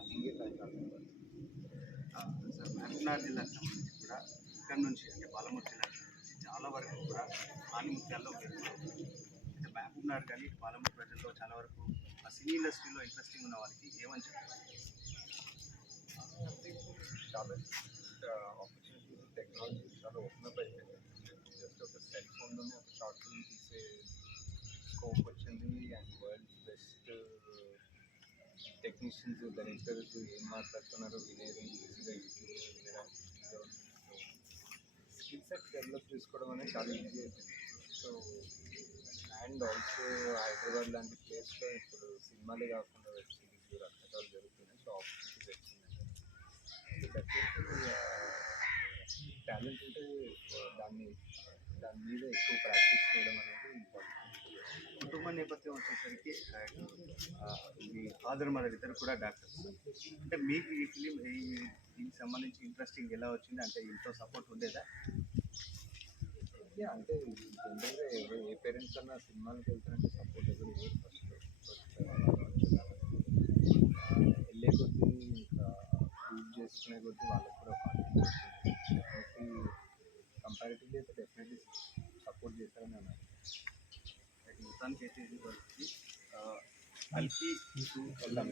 రన్నింగే sir Mahabubnagar జిల్లాకు సంబంధించి కూడా ఇక్కడ నుంచి అంటే పాలమూరు జిల్లా సంబంధించి చాలా వరకు కూడా ఆనిముత్యాల్లో పెరుగుతుంది అంటే మహబూబ్నగర్ కానీ పాలమూరు ప్రజల్లో చాలా వరకు ఆ సినీ ఇండస్ట్రీలో ఇంట్రెస్టింగ్ ఉన్న వాళ్ళకి ఏమని చెప్తారు చాలా ఆపర్చునిటీ టెక్నాలజీ చాలా ఓపెన్ అప్ అయిపోయింది జస్ట్ ఒక సెల్ ఫోన్లోనే ఒక షార్ట్ ఫిల్మ్ తీసే స్కోప్ వచ్చింది and world best technicians directors ఏం మాట్లాడుతున్నారో వినేది ఈజీగా యూట్యూబ్ వినడం స్కిల్ సెట్ డెవలప్ చేసుకోవడం అనేది చాలా ఈజీ అవుతుంది సో అండ్ ఆల్సో హైదరాబాద్ లాంటి ప్లేస్లో ఇప్పుడు సినిమాలే కాకుండా వెబ్ సిరీస్ రకరకాలు జరుగుతున్నాయి. సో ఆపర్చునిటీస్ వచ్చింది టాలెంట్ ఉంటే దాన్ని దాని మీద ఎక్కువ ప్రాక్టీస్ చేయడం అనేది ఇంపార్టెంట్ కుటుంబ నేపథ్యం వచ్చేసరికి మీ ఫాదర్ మదర్ ఇద్దరు కూడా డాక్టర్స్ అంటే మీకు ఈ ఫిలిం దీనికి సంబంధించి ఇంట్రెస్టింగ్ ఎలా వచ్చింది? అంటే ఇంట్లో సపోర్ట్ ఉండేదా? అంటే జనరల్గా ఏ పేరెంట్స్ అన్నా సినిమాలకు వెళ్తారంటే సపోర్ట్ ఎవరు ఫస్ట్ వెళ్ళే కొద్దీ ఇంకా యూజ్ చేసుకునే కొద్దీ వాళ్ళకి కూడా కాన్ఫిడెన్స్ కంపారిటివ్లీ అయితే డెఫినెట్లీ సపోర్ట్ చేస్తారని అన్నారు మొత్తానికి అయితే ఇది వరకు. కలిసి వెళ్దాం.